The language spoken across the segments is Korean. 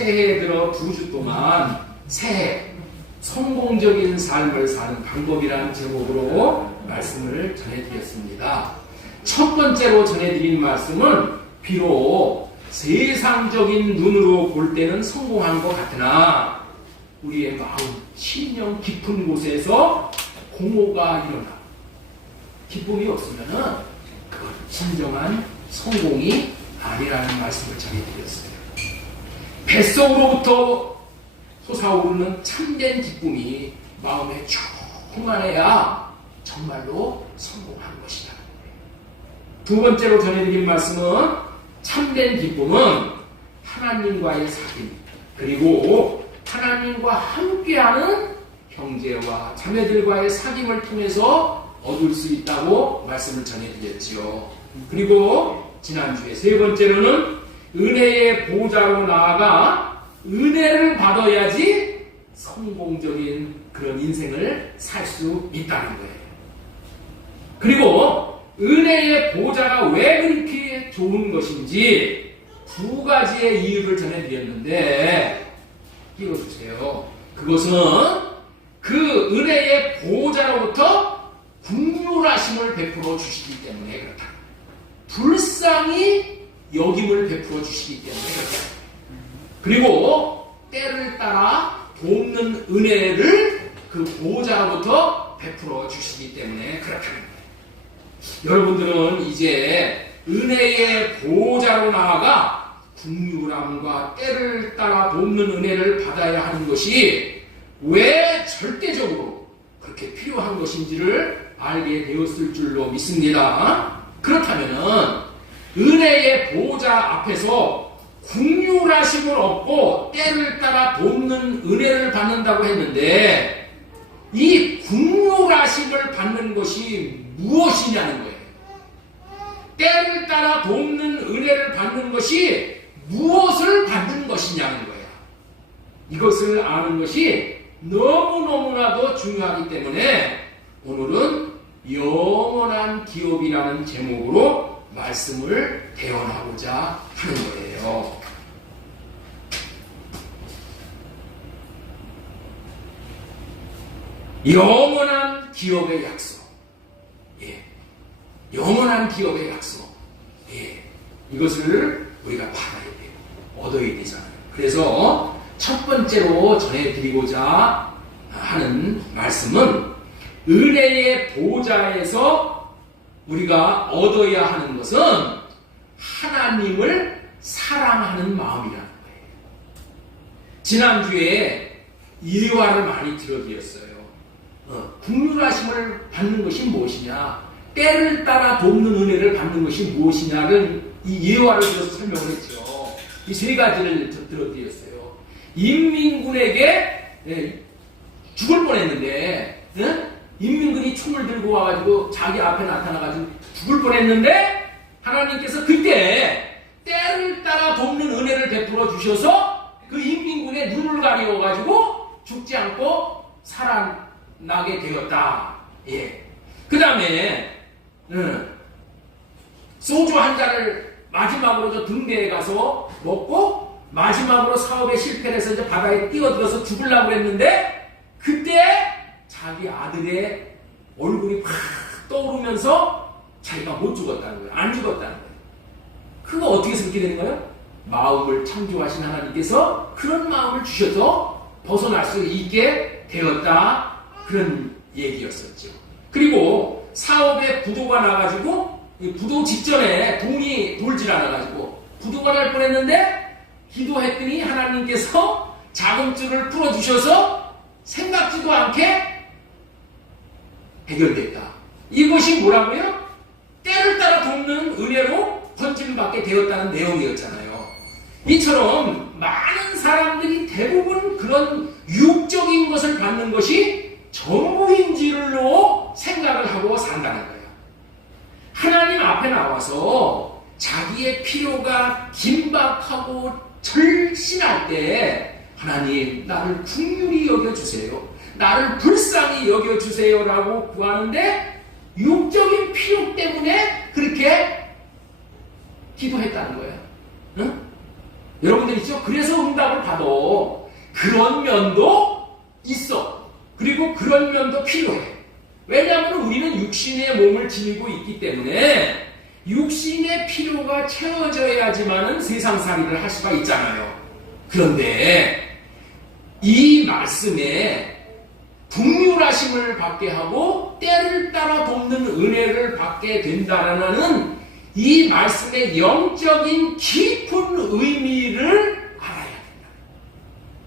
새해 들어 2주 동안 새해 성공적인 삶을 사는 방법이라는 제목으로 말씀을 전해드렸습니다. 첫 번째로 전해드린 말씀은 비록 세상적인 눈으로 볼 때는 성공한 것 같으나 우리의 마음, 심령 깊은 곳에서 공허가 일어나 기쁨이 없으면은 그건 진정한 성공이 아니라는 말씀을 전해드렸어요. 뱃속으로부터 솟아오르는 참된 기쁨이 마음에 충만해야 정말로 성공한 것이다. 두 번째로 전해드린 말씀은 참된 기쁨은 하나님과의 사귐, 그리고 하나님과 함께하는 형제와 자매들과의 사귐을 통해서 얻을 수 있다고 말씀을 전해드렸지요. 그리고 지난주에 세 번째로는 은혜의 보좌로 나아가 은혜를 받아야지 성공적인 그런 인생을 살 수 있다는 거예요. 그리고 은혜의 보좌가 왜 그렇게 좋은 것인지 두 가지의 이유를 전해드렸는데 끼워주세요. 그것은 그 은혜의 보좌로부터 긍휼하심을 베풀어 주시기 때문에 그렇다. 불쌍히 여김을 베풀어 주시기 때문에 그렇다. 그리고 때를 따라 돕는 은혜를 그 보좌로부터 베풀어 주시기 때문에 그렇다는 거예요. 여러분들은 이제 은혜의 보좌로 나아가 긍휼함과 때를 따라 돕는 은혜를 받아야 하는 것이 왜 절대적으로 그렇게 필요한 것인지를 알게 되었을 줄로 믿습니다. 그렇다면 은혜의 보좌 앞에서 긍휼하심을 얻고 때를 따라 돕는 은혜를 받는다고 했는데 이 긍휼하심을 받는 것이 무엇이냐는 거예요. 때를 따라 돕는 은혜를 받는 것이 무엇을 받는 것이냐는 거예요. 이것을 아는 것이 너무너무나도 중요하기 때문에 오늘은 영원한 기업이라는 제목으로 말씀을 대언하고자 하는 거예요. 영원한 기업의 약속. 예. 영원한 기업의 약속. 예. 이것을 우리가 받아야 돼요. 얻어야 되잖아요. 그래서 첫 번째로 전해드리고자 하는 말씀은 은혜의 보좌에서 우리가 얻어야 하는 것은 하나님을 사랑하는 마음이라는 거예요. 지난주에 예화를 많이 들어드렸어요. 긍휼하심을 받는 것이 무엇이냐, 때를 따라 돕는 은혜를 받는 것이 무엇이냐를 이 예화를 들어서 설명을 했죠. 이 세 가지를 들어드렸어요. 인민군에게 죽을 뻔했는데 인민군이 총을 들고 와가지고 자기 앞에 나타나가지고 죽을 뻔했는데 하나님께서 그때 때를 따라 돕는 은혜를 베풀어 주셔서 그 인민군의 눈을 가리워가지고 죽지 않고 살아나게 되었다. 예. 그 다음에 소주 한 잔을 마지막으로 저 등대에 가서 먹고 마지막으로 사업에 실패를 해서 이제 바다에 뛰어들어서 죽으려고 했는데 그때 자기 아들의 얼굴이 팍 떠오르면서 자기가 못 죽었다는 거예요. 안 죽었다는 거예요. 그거 어떻게 해서 그렇게 되는 거예요? 마음을 창조하신 하나님께서 그런 마음을 주셔서 벗어날 수 있게 되었다. 그런 얘기였었죠. 그리고 사업에 부도가 나가지고 부도 직전에 돈이 돌질 않아가지고 부도가 날 뻔했는데 기도했더니 하나님께서 자금줄을 풀어주셔서 생각지도 않게 해결됐다. 이것이 뭐라고요? 때를 따라 돕는 은혜로 건지를 받게 되었다는 내용이었잖아요. 이처럼 많은 사람들이 대부분 그런 육적인 것을 받는 것이 전부인 줄로 생각을 하고 산다는 거예요. 하나님 앞에 나와서 자기의 필요가 긴박하고 절신할 때 하나님 나를 긍휼히 여겨주세요. 나를 불쌍히 여겨주세요 라고 구하는데 육적인 필요 때문에 그렇게 기도했다는 거예요. 응? 여러분들 있죠? 그래서 응답을 받아. 그런 면도 있어. 그리고 그런 면도 필요해. 왜냐하면 우리는 육신의 몸을 지니고 있기 때문에 육신의 필요가 채워져야지만은 세상살이를 할 수가 있잖아요. 그런데 이 말씀에 긍휼하심을 받게 하고 때를 따라 돕는 은혜를 받게 된다라는 이 말씀의 영적인 깊은 의미를 알아야 된다.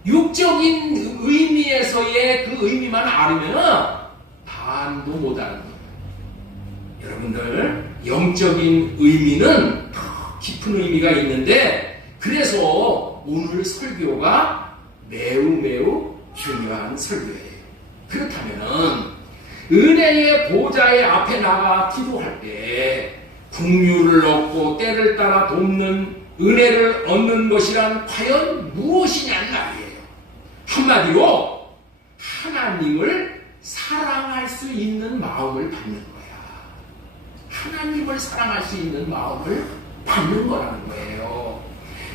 육적인 의미에서의 그 의미만 알으면 반도 못 아는 거예요. 여러분들, 영적인 의미는 더 깊은 의미가 있는데, 그래서 오늘 설교가 매우 중요한 설교예요. 그렇다면 은혜의 보좌의 앞에 나가 기도할 때 긍휼을 얻고 때를 따라 돕는 은혜를 얻는 것이란 과연 무엇이냐는 말이에요. 한마디로 하나님을 사랑할 수 있는 마음을 받는 거야. 하나님을 사랑할 수 있는 마음을 받는 거라는 거예요.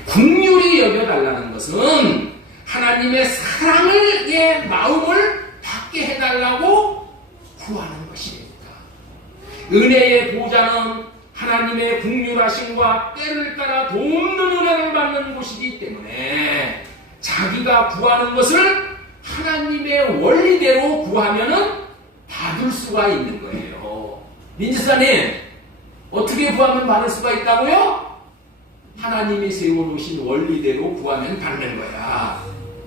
긍휼히 여겨달라는 것은 하나님의 사랑의 마음을 받게 해달라고 구하는 것입니다. 은혜의 보좌는 하나님의 긍휼하심과 때를 따라 돕는 은혜를 받는 곳이기 때문에 자기가 구하는 것을 하나님의 원리대로 구하면은 받을 수가 있는 거예요. 민지사님, 어떻게 구하면 받을 수가 있다고요? 하나님이 세워놓으신 원리대로 구하면 받는 거야.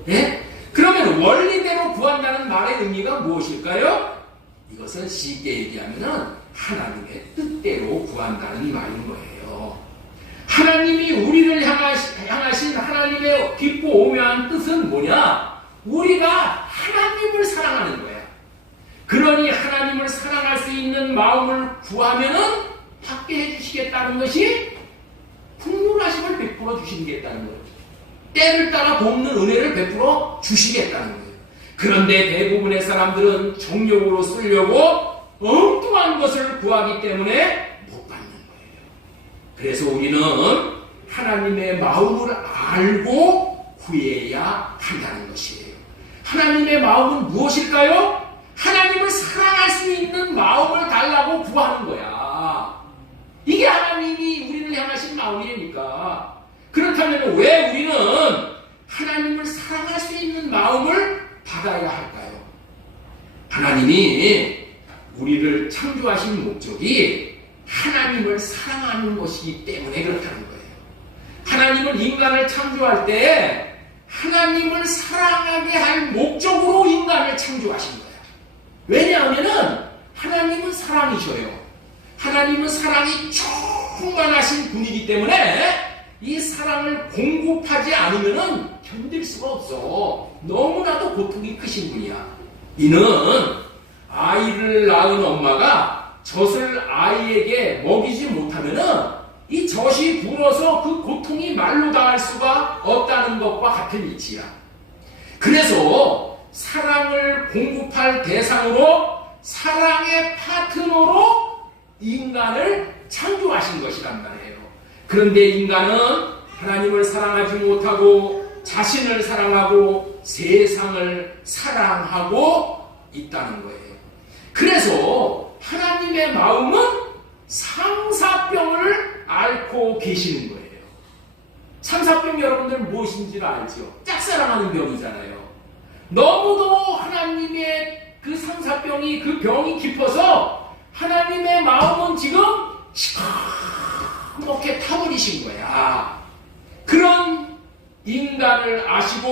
예? 그러면 원리대로 구한다는 말의 의미가 무엇일까요? 이것은 쉽게 얘기하면 하나님의 뜻대로 구한다는 말인 거예요. 하나님이 우리를 향하신 하나님의 깊고 오묘한 뜻은 뭐냐? 우리가 하나님을 사랑하는 거야. 그러니 하나님을 사랑할 수 있는 마음을 구하면은 받게 해주시겠다는 것이 긍휼하심을 베풀어 주시겠다는 거예요. 때를 따라 돕는 은혜를 베풀어 주시겠다는 거예요. 그런데 대부분의 사람들은 정욕으로 쓰려고 엉뚱한 것을 구하기 때문에 못 받는 거예요. 그래서 우리는 하나님의 마음을 알고 구해야 한다는 것이에요. 하나님의 마음은 무엇일까요? 하나님을 사랑할 수 있는 마음을 달라고 구하는 거야. 이게 하나님이 우리를 향하신 마음이니까. 그렇다면 왜 우리는 하나님을 사랑할 수 있는 마음을 받아야 할까요? 하나님이 우리를 창조하신 목적이 하나님을 사랑하는 것이기 때문에 그렇다는 거예요. 하나님은 인간을 창조할 때 하나님을 사랑하게 할 목적으로 인간을 창조하신 거예요. 왜냐하면 하나님은 사랑이셔요. 하나님은 사랑이 충만하신 분이기 때문에 이 사랑을 공급하지 않으면 견딜 수가 없어. 너무나도 고통이 크신 분이야. 이는 아이를 낳은 엄마가 젖을 아이에게 먹이지 못하면 이 젖이 불어서 그 고통이 말로 닿을 수가 없다는 것과 같은 이치야. 그래서 사랑을 공급할 대상으로 사랑의 파트너로 인간을 창조하신 것이란 말이에요. 그런데 인간은 하나님을 사랑하지 못하고 자신을 사랑하고 세상을 사랑하고 있다는 거예요. 그래서 하나님의 마음은 상사병을 앓고 계시는 거예요. 상사병 여러분들 무엇인지 알죠? 짝사랑하는 병이잖아요. 너무도 하나님의 그 상사병이, 그 병이 깊어서 하나님의 마음은 지금 시커멓게 타버리신 거야. 그런 인간을 아시고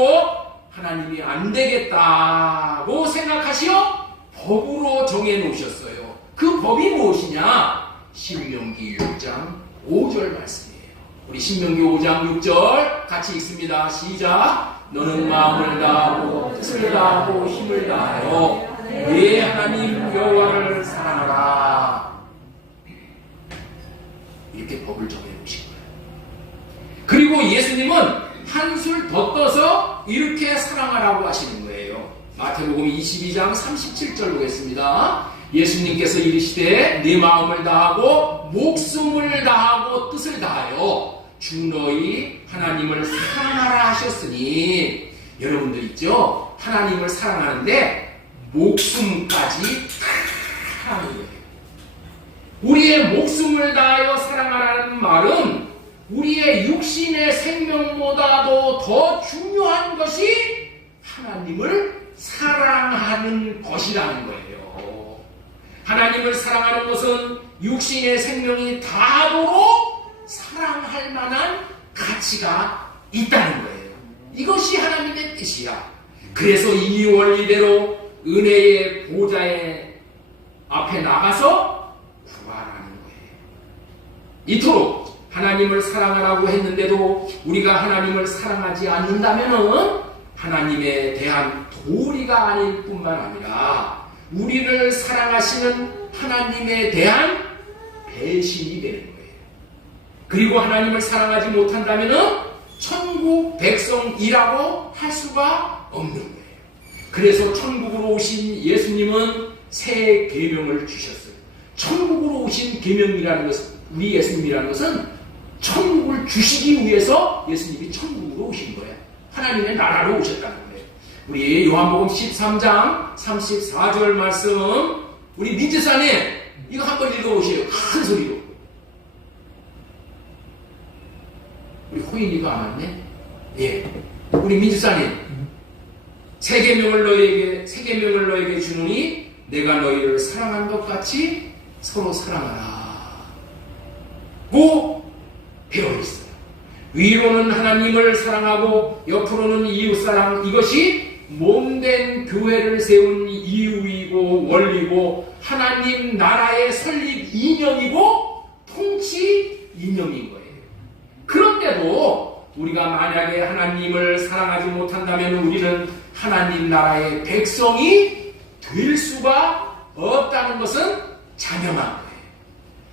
하나님이 안 되겠다고 생각하시어 법으로 정해놓으셨어요. 그 법이 무엇이냐? 신명기 6장 5절 말씀이에요. 우리 신명기 5장 6절 같이 읽습니다. 시작. 너는 마음을 다하고 뜻을 다하고 힘을 다하여 네 하나님 여호와를 사랑하라. 이렇게 법을 정해놓으신 거예요. 그리고 예수님은 한술 더 떠서 이렇게 사랑하라고 하시는 거예요. 마태복음 22장 37절 보겠습니다. 예수님께서 이르시되 네 마음을 다하고 목숨을 다하고 뜻을 다하여 주 너희 하나님을 사랑하라 하셨으니, 여러분들 있죠? 하나님을 사랑하는데 목숨까지 다 하는 거예요. 우리의 목숨을 다하여 사랑하라는 말은 우리의 육신의 생명보다도 더 중요한 것이 하나님을 사랑하는 것이라는 거예요. 하나님을 사랑하는 것은 육신의 생명이 닿도록 사랑할 만한 가치가 있다는 거예요. 이것이 하나님의 뜻이야. 그래서 이 원리대로 은혜의 보좌의 앞에 나가서 구하라는 거예요. 이토록 하나님을 사랑하라고 했는데도 우리가 하나님을 사랑하지 않는다면 하나님에 대한 도리가 아닐 뿐만 아니라 우리를 사랑하시는 하나님에 대한 배신이 되는 거예요. 그리고 하나님을 사랑하지 못한다면 천국 백성이라고 할 수가 없는 거예요. 그래서 천국으로 오신 예수님은 새 계명을 주셨어요. 천국으로 오신 계명이라는 것은, 우리 예수님이라는 것은 천국을 주시기 위해서 예수님이 천국으로 오신 거예요. 하나님의 나라로 오셨다는 거예요. 우리 요한복음 13장 34절 말씀, 우리 민지사님 이거 한번 읽어보세요. 큰 소리로. 우리 호인이가 안 왔네? 예. 우리 민지사님, 새 계명을 너에게 주노니 내가 너희를 사랑한 것 같이 서로 사랑하라 고 되어 있어요. 위로는 하나님을 사랑하고 옆으로는 이웃사랑, 이것이 몸된 교회를 세운 이유이고 원리고 하나님 나라의 설립 이념이고 통치 이념인 거예요. 그런데도 우리가 만약에 하나님을 사랑하지 못한다면 우리는 하나님 나라의 백성이 될 수가 없다는 것은 자명한 거예요.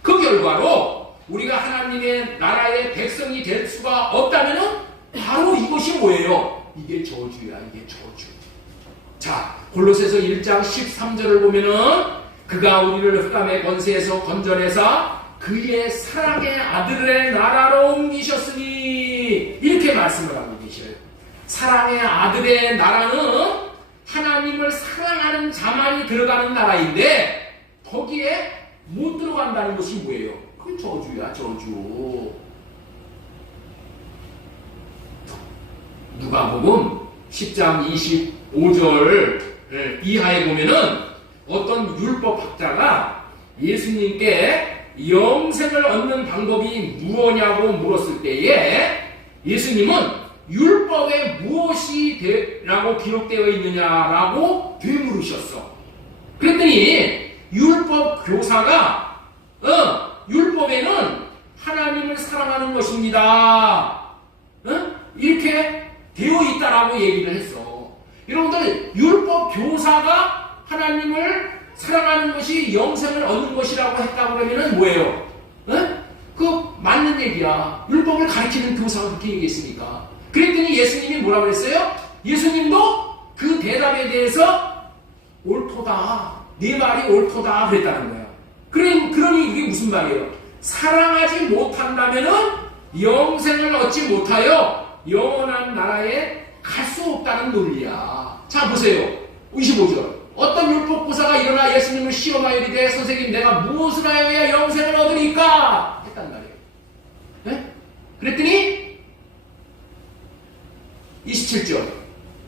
그 결과로 우리가 하나님의 나라의 백성이 될 수가 없다면 바로 이것이 뭐예요? 이게 저주야, 이게 저주. 자, 골로새서 1장 13절을 보면은 그가 우리를 흑암의 권세에서 건져내사 그의 사랑의 아들의 나라로 옮기셨으니, 이렇게 말씀을 하고 계셔요. 사랑의 아들의 나라는 하나님을 사랑하는 자만이 들어가는 나라인데 거기에 못 들어간다는 것이 뭐예요? 그건 저주야, 저주. 누가복음 10장 25절 이하에 보면은 어떤 율법학자가 예수님께 영생을 얻는 방법이 무엇냐고 물었을 때에 예수님은 율법에 무엇이 라고 기록되어 있느냐라고 되물으셨어. 그랬더니 율법 교사가 율법에는 하나님을 사랑하는 것입니다, 이렇게 되어 있다라고 얘기를 했어. 여러분들, 율법 교사가 하나님을 사랑하는 것이 영생을 얻는 것이라고 했다고 그러면은 뭐예요? 그 맞는 얘기야. 율법을 가르치는 교사가 그렇게 얘기했으니까. 그랬더니 예수님이 뭐라고 그랬어요? 예수님도 그 대답에 대해서 옳도다, 네 말이 옳도다 그랬다는 거예요. 그러니 이게 무슨 말이에요? 사랑하지 못한다면은 영생을 얻지 못하여 영원한 나라에 갈 수 없다는 논리야. 자, 보세요. 25절. 어떤 율법교사가 일어나 예수님을 시험하여 이르되 선생님, 내가 무엇을 하여야 영생을 얻으리까? 했단 말이에요. 네? 그랬더니 27절.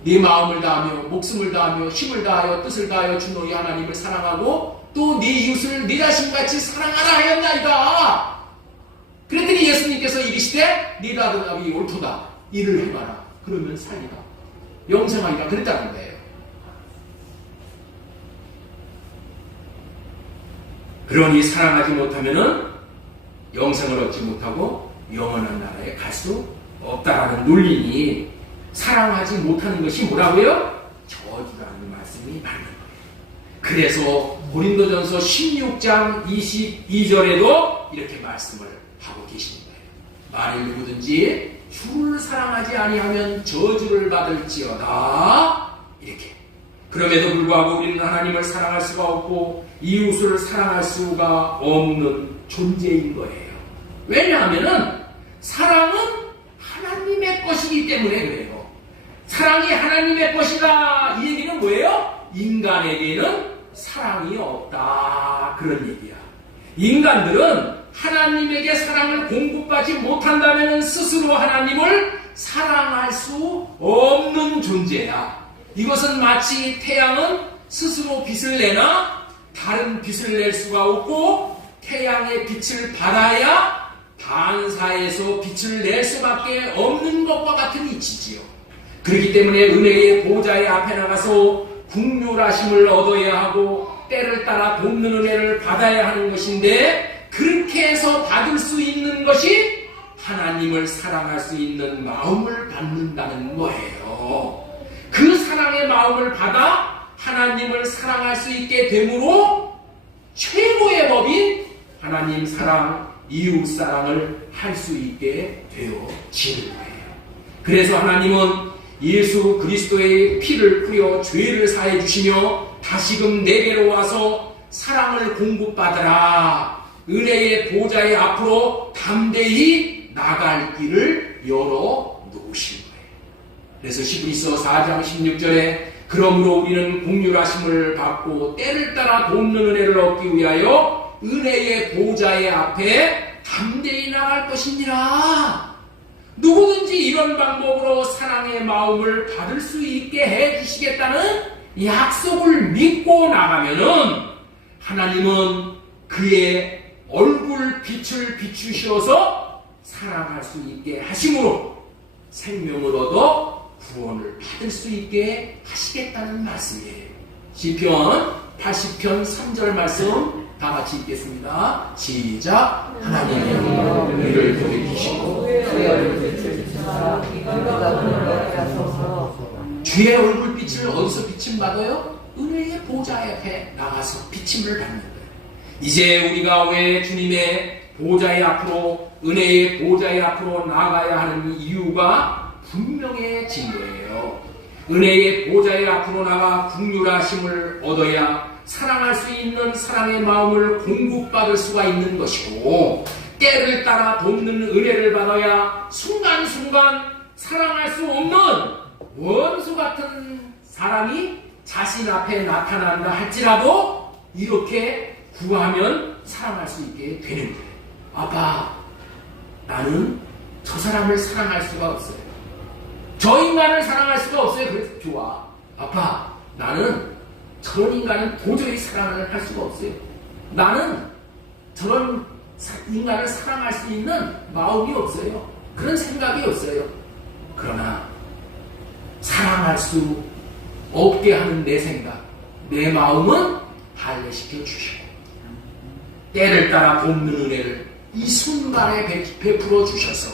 네 마음을 다하며 목숨을 다하며 힘을 다하여 뜻을 다하여 주 너희 하나님을 사랑하고 또 네 이웃을 네 자신같이 사랑하라 하였나이다. 그랬더니 예수님께서 이르시되 네 대답이 옳도다. 이를 해봐라. 그러면 살리라. 영생하리라. 그랬다는 거예요. 그러니 사랑하지 못하면은 영생을 얻지 못하고 영원한 나라에 갈 수 없다라는 논리니, 사랑하지 못하는 것이 뭐라고요? 저주라는 말씀이 맞는 거예요. 그래서 고린도전서 16장 22절에도 이렇게 말씀을 하고 계시는 거예요. 만일 누구든지 주를 사랑하지 아니하면 저주를 받을지어다. 이렇게. 그럼에도 불구하고 우리는 하나님을 사랑할 수가 없고 이웃을 사랑할 수가 없는 존재인 거예요. 왜냐하면은 사랑은 하나님의 것이기 때문에 그래요. 사랑이 하나님의 것이다. 이 얘기는 뭐예요? 인간에게는 사랑이 없다. 그런 얘기야. 인간들은 하나님에게 사랑을 공급받지 못한다면 스스로 하나님을 사랑할 수 없는 존재야. 이것은 마치 태양은 스스로 빛을 내나 다른 빛을 낼 수가 없고 태양의 빛을 받아야 반사에서 빛을 낼 수밖에 없는 것과 같은 이치지요. 그렇기 때문에 은혜의 보좌의 앞에 나가서 긍휼하심을 얻어야 하고 때를 따라 돕는 은혜를 받아야 하는 것인데, 그렇게 해서 받을 수 있는 것이 하나님을 사랑할 수 있는 마음을 받는다는 거예요. 그 사랑의 마음을 받아 하나님을 사랑할 수 있게 되므로 최고의 법인 하나님 사랑, 이웃 사랑을 할 수 있게 되어지는 거예요. 그래서 하나님은 예수 그리스도의 피를 뿌려 죄를 사해 주시며 다시금 내게로 와서 사랑을 공급받으라, 은혜의 보좌의 앞으로 담대히 나갈 길을 열어 놓으신 거예요. 그래서 히브리서 4장 16절에 그러므로 우리는 긍휼하심을 받고 때를 따라 돕는 은혜를 얻기 위하여 은혜의 보좌의 앞에 담대히 나갈 것이니라. 누구든지 이런 방법으로 사랑의 마음을 받을 수 있게 해주시겠다는 약속을 믿고 나가면은 하나님은 그의 얼굴 빛을 비추셔서 사랑할 수 있게 하심으로 생명을 얻어 구원을 받을 수 있게 하시겠다는 말씀이에요. 시편 80편 3절 말씀 다 같이 읽겠습니다. 시작. 하나님의 우리를 돌이키시고 주의 얼굴빛을 어디서 비침받아요? 은혜의 보좌 앞에 나가서 비침을 받는 거예요. 이제 우리가 왜 주님의 보좌의 앞으로, 은혜의 보좌의 앞으로 나가야 하는 이유가 분명해진 거예요. 은혜의 보좌의 앞으로 나가 긍휼하심을 얻어야 사랑할 수 있는 사랑의 마음을 공급받을 수가 있는 것이고, 때를 따라 돕는 은혜를 받아야 순간순간 사랑할 수 없는 원수 같은 사람이 자신 앞에 나타난다 할지라도 이렇게 구하면 사랑할 수 있게 되는 거예요. 아빠, 나는 저 사람을 사랑할 수가 없어요. 저 인간을 사랑할 수가 없어요. 그래서 좋아. 아빠, 나는 저런 인간은 도저히 사랑을 할 수가 없어요. 나는 저런 인간을 사랑할 수 있는 마음이 없어요. 그런 생각이 없어요. 그러나 사랑할 수 없게 하는 내 생각, 내 마음은 할례시켜 주시고 때를 따라 돕는 은혜를 이 순간에 베풀어 주셔서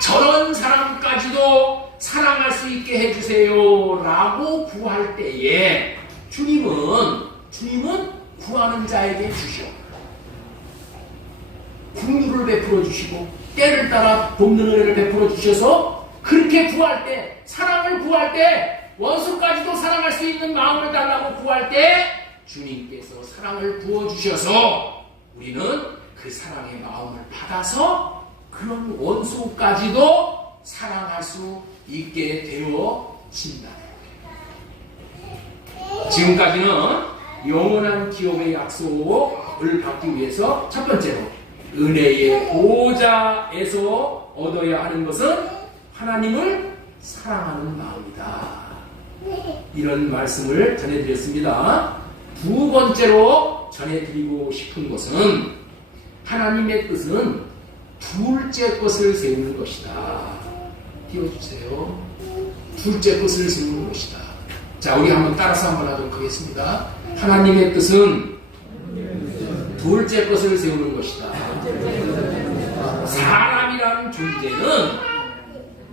저런 사람까지도 사랑할 수 있게 해주세요 라고 구할 때에 주님은 구하는 자에게 주셔 긍휼을 베풀어 주시고 때를 따라 돕는 은혜를 베풀어 주셔서 그렇게 구할 때, 사랑을 구할 때, 원수까지도 사랑할 수 있는 마음을 달라고 구할 때 주님께서 사랑을 부어주셔서 우리는 그 사랑의 마음을 받아서 그런 원수까지도 사랑할 수 있게 되어진다. 지금까지는 영원한 기업의 약속을 받기 위해서 첫 번째로 은혜의 보좌에서 얻어야 하는 것은 하나님을 사랑하는 마음이다. 이런 말씀을 전해드렸습니다. 두 번째로 전해드리고 싶은 것은 하나님의 뜻은 둘째 것을 세우는 것이다. 띄워주세요. 둘째 것을 세우는 것이다. 자, 우리 한번 따라서 한번 하도록 하겠습니다. 하나님의 뜻은 둘째 것을 세우는 것이다.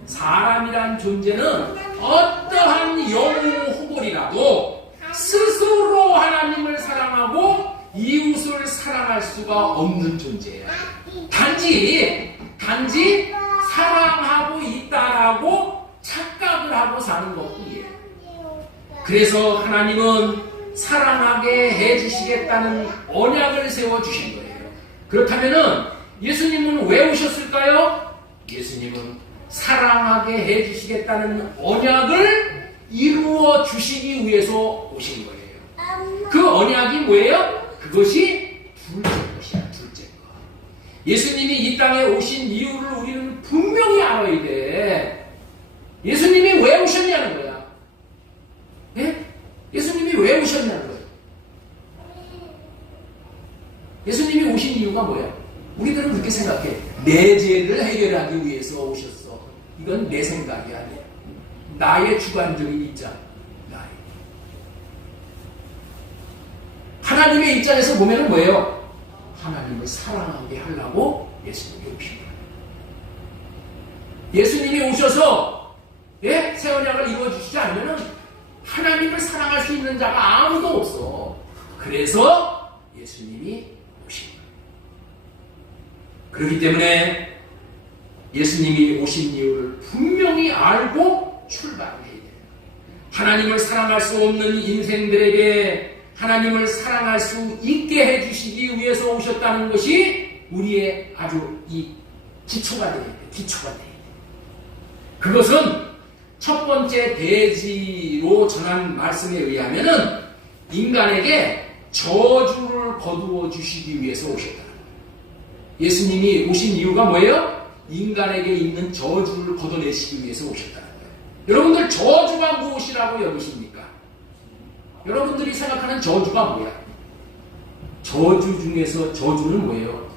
사람이란 존재는 어떠한 영웅 후보리라도 스스로 하나님을 사랑하고 이웃을 사랑할 수가 없는 존재예요. 단지 사랑하고 있다라고 착각을 하고 사는 것뿐이에요. 그래서 하나님은 사랑하게 해주시겠다는 언약을 세워주신 거예요. 그렇다면은 예수님은 왜 오셨을까요? 예수님은 사랑하게 해주시겠다는 언약을 이루어 주시기 위해서 오신 거예요. 그 언약이 뭐예요? 그것이 둘째 것이야, 둘째 것. 예수님이 이 땅에 오신 이유를 우리는 분명히 알아야 돼. 예수님이 왜 오셨냐는 거야. 예? 예수님이 왜 오셨냐는 거야. 예수님이 오신 이유가 뭐야? 우리들은 그렇게 생각해. 내 죄를 해결하기 위해서 오셨어. 이건 내 생각이 아니야. 나의 주관적인 입장. 하나님의 입장에서 보면 뭐예요? 하나님을 사랑하게 하려고 예수님이 오신 거예요. 예수님이 오셔서 새 언약을 이루어주시지 않으면 하나님을 사랑할 수 있는 자가 아무도 없어. 그래서 예수님이 오신 거예요. 그렇기 때문에 예수님이 오신 이유를 분명히 알고 출발해야 돼요. 하나님을 사랑할 수 없는 인생들에게 하나님을 사랑할 수 있게 해주시기 위해서 오셨다는 것이 우리의 아주 이 기초가 되어야 돼요. 기초가 되어야 돼요. 그것은 첫 번째 대지로 전한 말씀에 의하면은 인간에게 저주를 거두어 주시기 위해서 오셨다는 거예요. 예수님이 오신 이유가 뭐예요? 인간에게 있는 저주를 걷어내시기 위해서 오셨다는 거예요. 여러분들 저주가 무엇이라고 여기십니까? 여러분들이 생각하는 저주가 뭐야? 저주 중에서 저주는 뭐예요?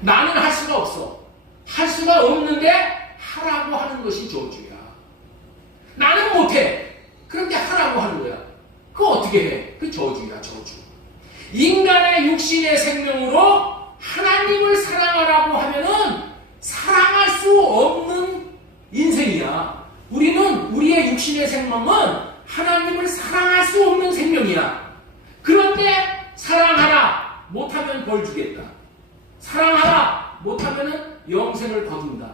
나는 할 수가 없어. 할 수가 없는데 하라고 하는 것이 저주야. 나는 못해. 그런데 하라고 하는 거야. 그거 어떻게 해? 그 저주야, 저주. 인간의 육신의 생명으로 하나님을 사랑하라고 하면은 사랑할 수 없는 인생이야. 우리는 우리의 육신의 생명은 하나님을 사랑할 수 없는 생명이야. 그런데 사랑하라 못하면 벌 주겠다. 사랑하라 못하면 영생을 거둔다.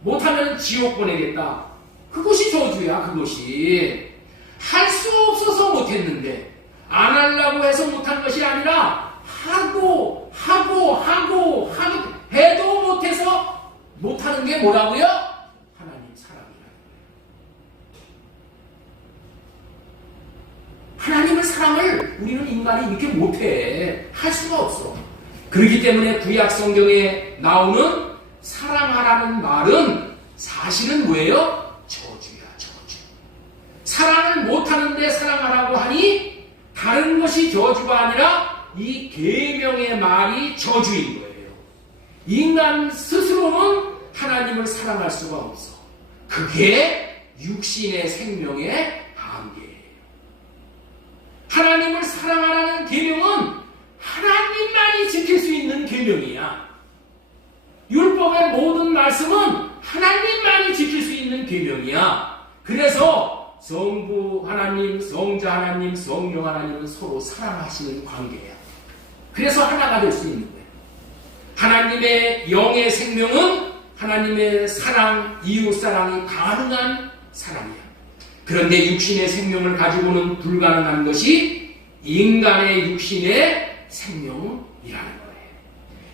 못하면 지옥 보내겠다. 그것이 저주야. 그것이 할 수 없어서 못했는데 안 하려고 해서 못한 것이 아니라 하고 해도 못해서 못하는 게 뭐라고요? 하나님 사랑이라는 거예요. 하나님을 사랑을 우리는 인간이 이렇게 못해. 할 수가 없어. 그렇기 때문에 구약 성경에 나오는 사랑하라는 말은 사실은 뭐예요? 저주야, 저주. 사랑을 못하는데 사랑하라고 하니 다른 것이 저주가 아니라 이 계명의 말이 저주인 거예요. 인간 스스로는 하나님을 사랑할 수가 없어. 그게 육신의 생명의 한계예요. 하나님을 사랑하라는 계명은 하나님만이 지킬 수 있는 계명이야. 율법의 모든 말씀은 하나님만이 지킬 수 있는 계명이야. 그래서 성부 하나님, 성자 하나님, 성령 하나님은 서로 사랑하시는 관계야. 그래서 하나가 될 수 있는 거야. 하나님의 영의 생명은 하나님의 사랑, 이웃사랑이 가능한 사랑이야. 그런데 육신의 생명을 가지고는 불가능한 것이 인간의 육신의 생명이라는 거예요.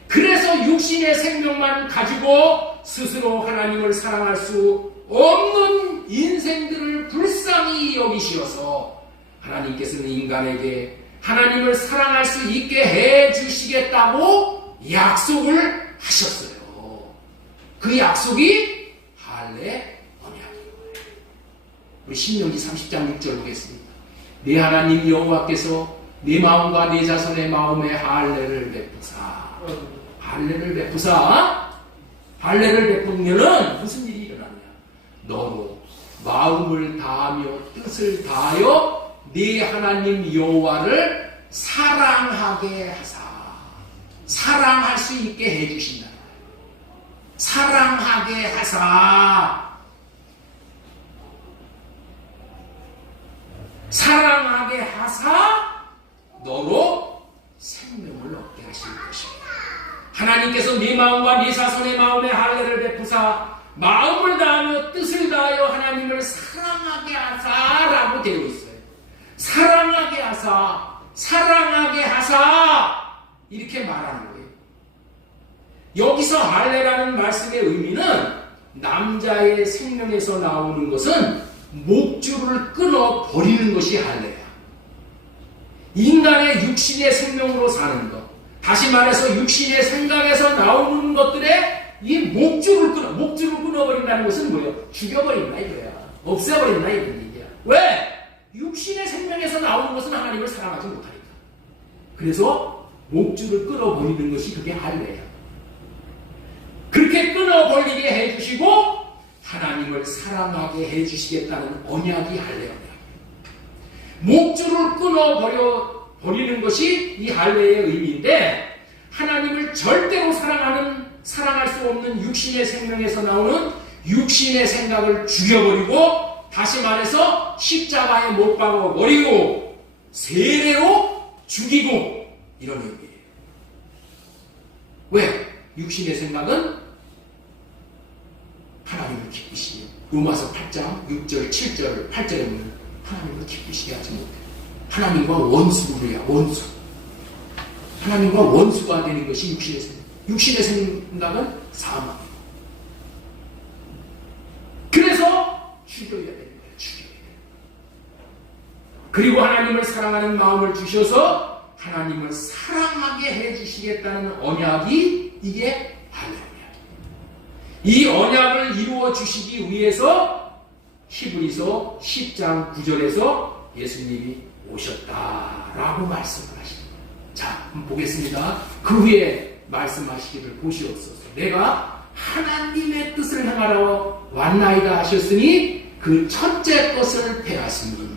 그래서 육신의 생명만 가지고 스스로 하나님을 사랑할 수 없는 인생들을 불쌍히 여기시어서 하나님께서는 인간에게 하나님을 사랑할 수 있게 해주시겠다고 약속을 하셨어요. 그 약속이 할례 언약인 거예요. 우리 신명기 30장 6절 보겠습니다. 내 하나님 여호와께서 내 마음과 내 자손의 마음에 할례를 베푸사 할례를 베푸면은 무슨 일이 일어나냐? 너로 마음을 다하며 뜻을 다하여 네 하나님 여호와를 사랑하게 하사. 사랑할 수 있게 해주신다. 사랑하게 하사. 사랑하게 하사 너로 생명을 얻게 하실 것입니다. 하나님께서 네 마음과 네 자손의 마음에 할례를 베푸사 마음을 다하며 뜻을 다하여 하나님을 사랑하게 하사라고 되어 있어요. 사랑하게 하사, 사랑하게 하사 이렇게 말하는 거예요. 여기서 할례라는 말씀의 의미는 남자의 생명에서 나오는 것은 목줄을 끊어 버리는 것이 할례야. 인간의 육신의 생명으로 사는 것, 다시 말해서 육신의 생각에서 나오는 것들의 이 목줄을 끊어버린다는 것은 뭐예요? 죽여버린다 이거야. 없애버린다 이런 얘기야. 왜? 육신의 생명에서 나오는 것은 하나님을 사랑하지 못하니까. 그래서 목줄을 끊어버리는 것이 그게 할례야. 그렇게 끊어버리게 해주시고 하나님을 사랑하게 해주시겠다는 언약이 할례야. 목줄을 끊어버리는 것이 이 할례의 의미인데, 하나님을 절대로 사랑할 수 없는 육신의 생명에서 나오는 육신의 생각을 죽여버리고, 다시 말해서 십자가에 못 박아버리고 세례로 죽이고, 이런 의미예요. 왜? 육신의 생각은 하나님을 기쁘시게, 로마서 8장 6절 7절 8절에 보면 하나님을 기쁘시게 하지 못해. 하나님과 원수야, 원수. 하나님과 원수가 되는 것이 육신의 생각. 육신의 생각은 사망이에요. 그래서 죽여야 되는 거예요. 죽여야 돼요. 그리고 하나님을 사랑하는 마음을 주셔서 하나님을 사랑하게 해주시겠다는 언약이 이게 할례입니다. 이 언약을 이루어 주시기 위해서 히브리서 10장 9절에서 예수님이 오셨다라고 말씀을 하십니다. 자, 한번 보겠습니다. 그 후에 말씀하시기를 보시옵소서. 내가 하나님의 뜻을 행하러 왔나이다 하셨으니 그 첫째 것을 폐하시니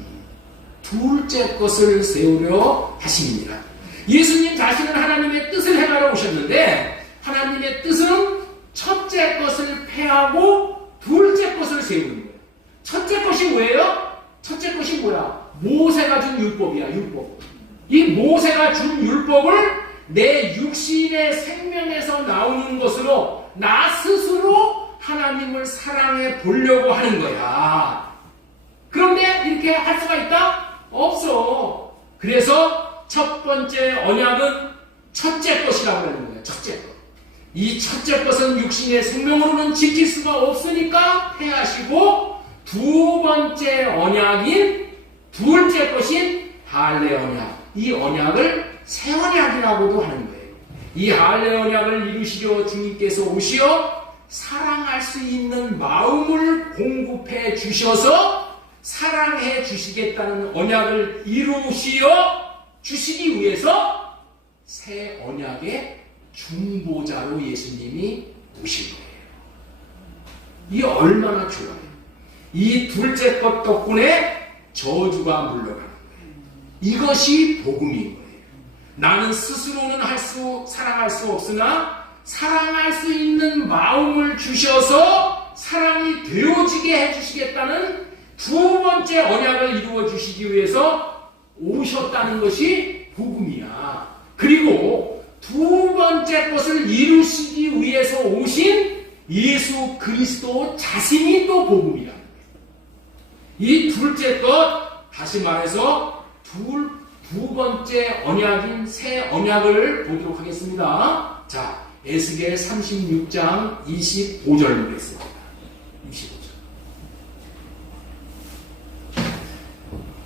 둘째 것을 세우려 하십니다. 예수님 자신은 하나님의 뜻을 행하러 오셨는데, 하나님의 뜻은 첫째 것을 폐하고 둘째 것을 세우는 거예요. 첫째 것이 뭐예요? 첫째 것이 뭐야? 모세가 준 율법이야, 율법. 이 모세가 준 율법을 내 육신의 생명에서 나오는 것으로 나 스스로 하나님을 사랑해 보려고 하는 거야. 그런데 이렇게 할 수가 있다? 없어. 그래서 첫 번째 언약은 첫째 것이라고 하는 거예요. 첫째 것. 이 첫째 것은 육신의 생명으로는 지킬 수가 없으니까 폐하시고, 두 번째 언약인 둘째 것인 할례 언약, 이 언약을 새 언약이라고도 하는 거예요. 이 할례 언약을 이루시려 주님께서 오시어 사랑할 수 있는 마음을 공급해 주셔서 사랑해 주시겠다는 언약을 이루시어 주시기 위해서 새 언약의 중보자로 예수님이 오신 거예요. 이게 얼마나 좋아요. 이 둘째 것 덕분에 저주가 물러가는 거예요. 이것이 복음인 거예요. 나는 스스로는 사랑할 수 없으나 사랑할 수 있는 마음을 주셔서 사랑이 되어지게 해주시겠다는 두 번째 언약을 이루어 주시기 위해서 오셨다는 것이 복음이야. 그리고 두 번째 것을 이루시기 위해서 오신 예수 그리스도 자신이 또 복음이야. 이 둘째 것, 다시 말해서 두 번째 언약인 새 언약을 보도록 하겠습니다. 자, 에스겔 36장 25절 보겠습니다. 25절.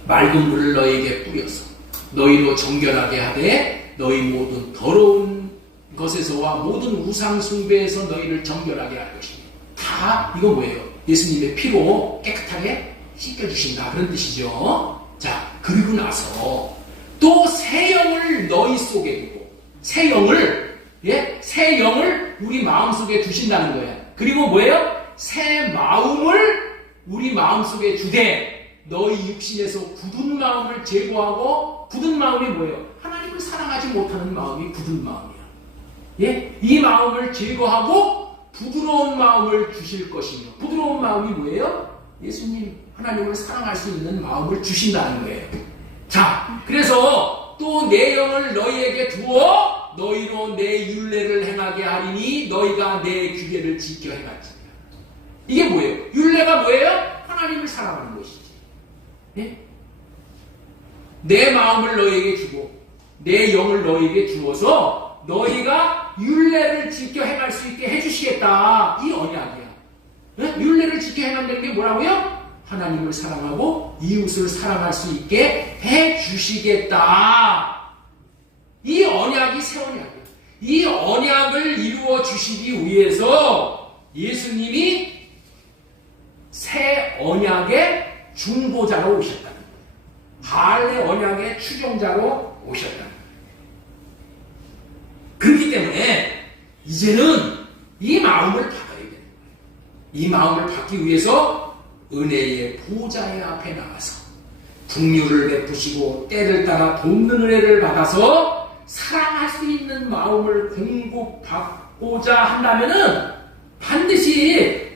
맑은 물을 너희에게 뿌려서 너희로 정결하게 하되 너희 모든 더러운 것에서와 모든 우상 숭배에서 너희를 정결하게 할 것이니. 다 이거 뭐예요? 예수님의 피로 깨끗하게 씻겨주신다, 그런 뜻이죠. 자, 그리고 나서 또 새 영을 너희 속에 두고, 새 영을 우리 마음속에 두신다는 거예요. 그리고 뭐예요? 새 마음을 우리 마음속에 주되 너희 육신에서 굳은 마음을 제거하고, 굳은 마음이 뭐예요? 하나님을 사랑하지 못하는 마음이 굳은 마음이야. 예? 이 마음을 제거하고 부드러운 마음을 주실 것이며, 부드러운 마음이 뭐예요? 예수님, 하나님을 사랑할 수 있는 마음을 주신다는 거예요. 자, 그래서 또 내 영을 너희에게 두어 너희로 내 율례를 행하게 하리니 너희가 내 규례를 지켜 행할지니라. 이게 뭐예요? 율례가 뭐예요? 하나님을 사랑하는 것이지. 네? 내 마음을 너희에게 주고 내 영을 너희에게 주어서 너희가 율례를 지켜 행할 수 있게 해주시겠다. 이 언약이야. 율례를 지켜 행한다는 게 뭐라고요? 하나님을 사랑하고 이웃을 사랑할 수 있게 해주시겠다. 이 언약이 새 언약이에요. 이 언약을 이루어 주시기 위해서 예수님이 새 언약의 중보자로 오셨다는 거예요. 할례 언약의 추종자로 오셨다는 거예요. 그렇기 때문에 이제는 이 마음을 받아야 되는 거예요. 이 마음을 받기 위해서 은혜의 보좌의 앞에 나가서 긍휼을 베푸시고 때를 따라 돕는 은혜를 받아서 사랑할 수 있는 마음을 공급받고자 한다면은 반드시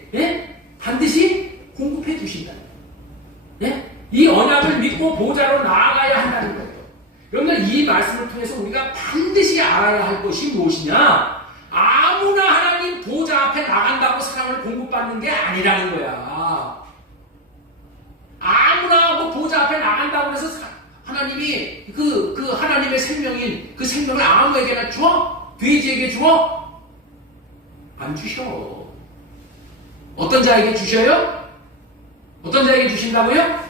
공급해 주신다는 거예요. 이 언약을 믿고 보좌로 나아가야 한다는 거예요. 여러분들 이 말씀을 통해서 우리가 반드시 알아야 할 것이 무엇이냐? 아무나 하나님 보좌 앞에 나간다고 사랑을 공급받는 게 아니라는 거야. 아무나 뭐 보좌 앞에 나간다고 해서 하나님이 그 하나님의 생명인 그 생명을 아무에게나 줘? 돼지에게 줘? 안 주셔. 어떤 자에게 주셔요? 어떤 자에게 주신다고요?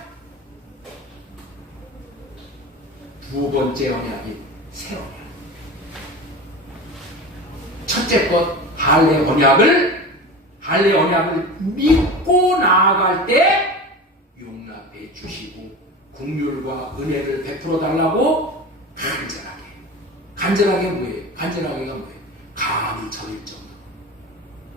두 번째 언약이 새 언약. 첫째 것 할례 언약을 믿고 나아갈 때 용납해 주시고 긍휼과 은혜를 베풀어 달라고 간절하게 뭐예요? 간절하게가 뭐예요?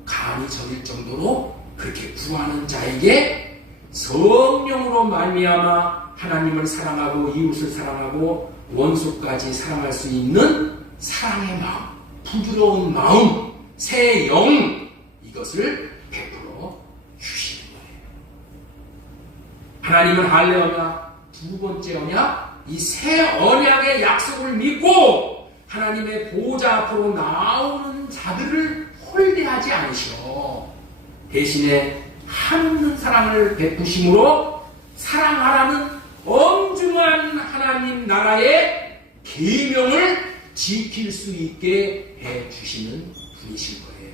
감히 저릴 정도로 그렇게 구하는 자에게 성령으로 말미암아 하나님을 사랑하고 이웃을 사랑하고 원수까지 사랑할 수 있는 사랑의 마음, 부드러운 마음, 새 영, 이것을 베풀어 주시는 거예요. 하나님은 할례 언약, 두 번째 언약, 이 새 언약의 약속을 믿고 하나님의 보좌 앞으로 나오는 자들을 홀대하지 않으시오. 대신에 한없는 사랑을 베푸심으로 사랑하라는 엄중한 하나님 나라의 계명을 지킬 수 있게 해주시는 분이신 거예요.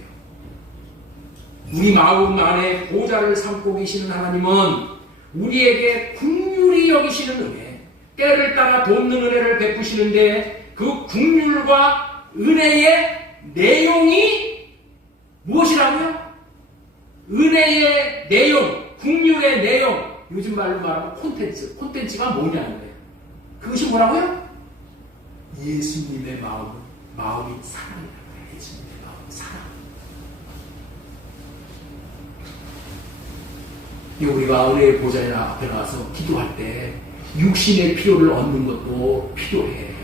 우리 마음 안에 보좌를 삼고 계시는 하나님은 우리에게 긍휼히 여기시는 은혜, 때를 따라 돕는 은혜를 베푸시는데 그 긍휼과 은혜의 내용이 무엇이라고요? 은혜의 내용, 긍휼의 내용, 요즘 말로 말하면 콘텐츠가 뭐냐는 거예요. 그것이 뭐라고요? 예수님의 마음이 사랑이라는 거예요. 예수님의 마음은 사랑. 우리가 은혜의 보좌에 앞에 나와서 기도할 때 육신의 필요를 얻는 것도 필요해.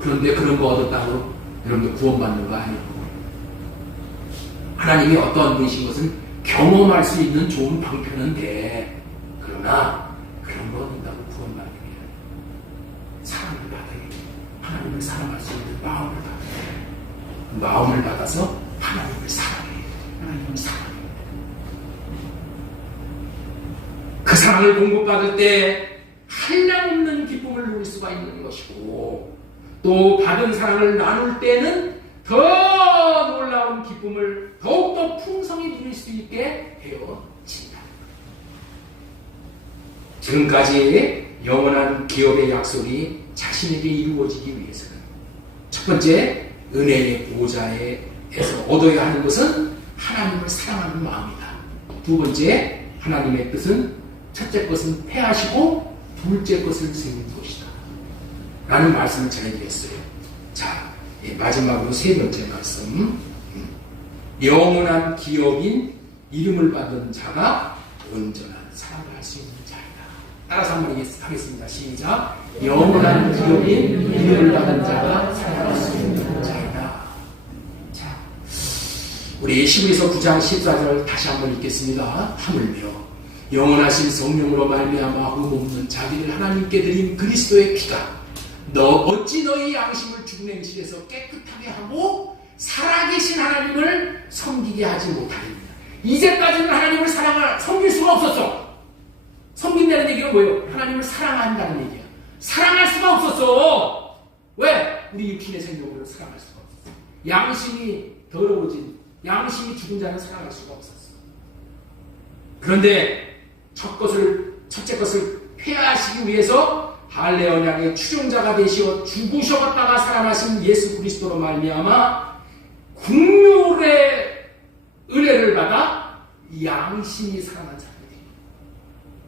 그런데 그런 거 얻었다고 여러분들 구원받는 거 아니고 하나님이 어떠한 분이신 것을 경험할 수 있는 좋은 방편은 돼. 그러나 그런 거 얻는다고 구원받는 게 아니라 사랑을 받아야 돼. 하나님을 사랑할 수 있는 마음을 받아야 돼. 마음을 받아서 하나님을 사랑해. 하나님을 사랑해. 그 사랑을 공급받을 때 한량없는 기쁨을 누릴 수가 있는 것이고 또 받은 사랑을 나눌 때는 더 놀라운 기쁨을 더욱더 풍성히 누릴 수 있게 되어진다. 지금까지 영원한 기업의 약속이 자신에게 이루어지기 위해서는 첫 번째 은혜의 보좌에서 얻어야 하는 것은 하나님을 사랑하는 마음이다. 두 번째 하나님의 뜻은 첫째 것은 패하시고 둘째 것을 세우는 것이다. 라는 말씀을 전해드렸어요. 자, 마지막으로 세 번째 말씀. 영원한 기업인 이름을 받은 자가 온전한 사랑을 할 수 있는 자이다. 따라서 한번 하겠습니다. 시작. 영원한 기업인 이름을 받은 자가 사랑할 수 있는 자이다. 자, 우리 히브리서 9장 14절 다시 한번 읽겠습니다. 하물며 영원하신 성령으로 말미암아 흠없는 자기를 하나님께 드린 그리스도의 피가 어찌 너희 양심을 죽은 행실에서 깨끗하게 하고 살아계신 하나님을 섬기게 하지 못하겠느냐. 이제까지는 하나님을 섬길 수가 없었어. 섬긴다는 얘기가 뭐예요? 하나님을 사랑한다는 얘기야. 사랑할 수가 없었어. 왜? 우리 육신의 생명으로 사랑할 수가 없었어. 양심이 더러워진, 양심이 죽은 자는 살아갈 수가 없었어. 그런데 첫째 것을 폐하시기 위해서 할례 언약의 추종자가 되시어 죽으셨다가 살아나신 예수 그리스도로 말미암아 국률의 은혜를 받아 양심이 살아난 자들이,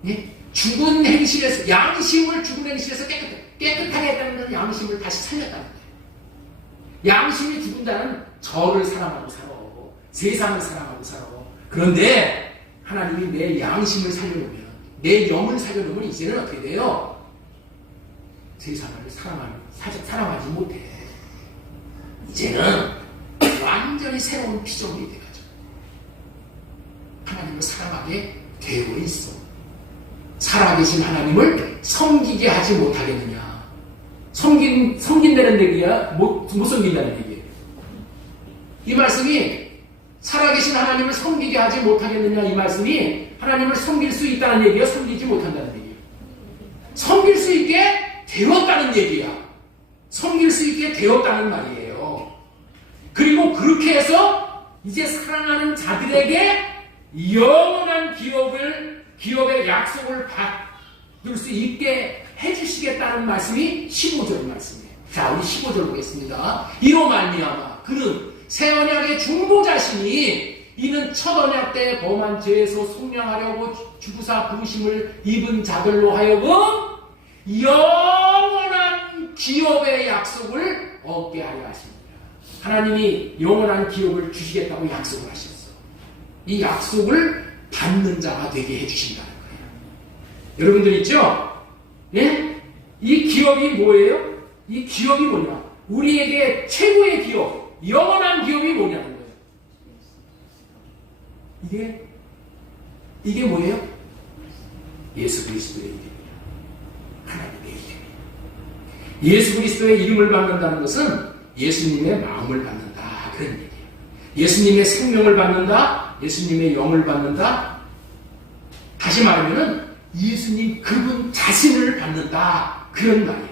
예? 죽은 행실에서, 양심을 죽은 행실에서 깨끗하게 했다는 것은 양심을 다시 살렸다는 거예요. 양심이 죽은 자는 저를 사랑하고 살아, 세상을 사랑하고 살아. 그런데 하나님이 내 양심을 살려놓으면, 내 영을 살려놓으면 이제는 어떻게 돼요? 세상을 사랑하지 못해. 이제는 완전히 새로운 피조물이 돼가지고 하나님을 사랑하게 되어 있어. 살아계신 하나님을 섬기게 하지 못하겠느냐. 섬긴다는 얘기야? 못 섬긴다는 얘기예요. 이 말씀이 살아계신 하나님을 섬기게 하지 못하겠느냐, 이 말씀이 하나님을 섬길 수 있다는 얘기야? 섬기지 못한다는 얘기야? 섬길 수 있게 되었다는 얘기야. 섬길 수 있게 되었다는 말이에요. 그리고 그렇게 해서 이제 사랑하는 자들에게 영원한 기업의 약속을 받을 수 있게 해주시겠다는 말씀이 15절 말씀이에요. 자, 우리 15절 보겠습니다. 이로 말미암아 그는 새 언약의 중보자시니 이는 첫 언약 때 범한 죄에서 속량하려고 주구사 부르심을 입은 자들로 하여금 영원한 기업의 약속을 얻게 하려 하십니다. 하나님이 영원한 기업을 주시겠다고 약속을 하셨어. 이 약속을 받는 자가 되게 해주신다는 거예요. 여러분들 있죠? 예? 이 기업이 뭐예요? 이 기업이 뭐냐? 우리에게 최고의 기업, 영원한 기업이 뭐냐는 거예요. 이게 뭐예요? 예수 그리스도의 이름이에요. 하나님의 이름이에요. 예수 그리스도의 이름을 받는다는 것은 예수님의 마음을 받는다, 그런 얘기예요. 예수님의 생명을 받는다, 예수님의 영을 받는다. 다시 말하면 예수님 그분 자신을 받는다, 그런 말이에요.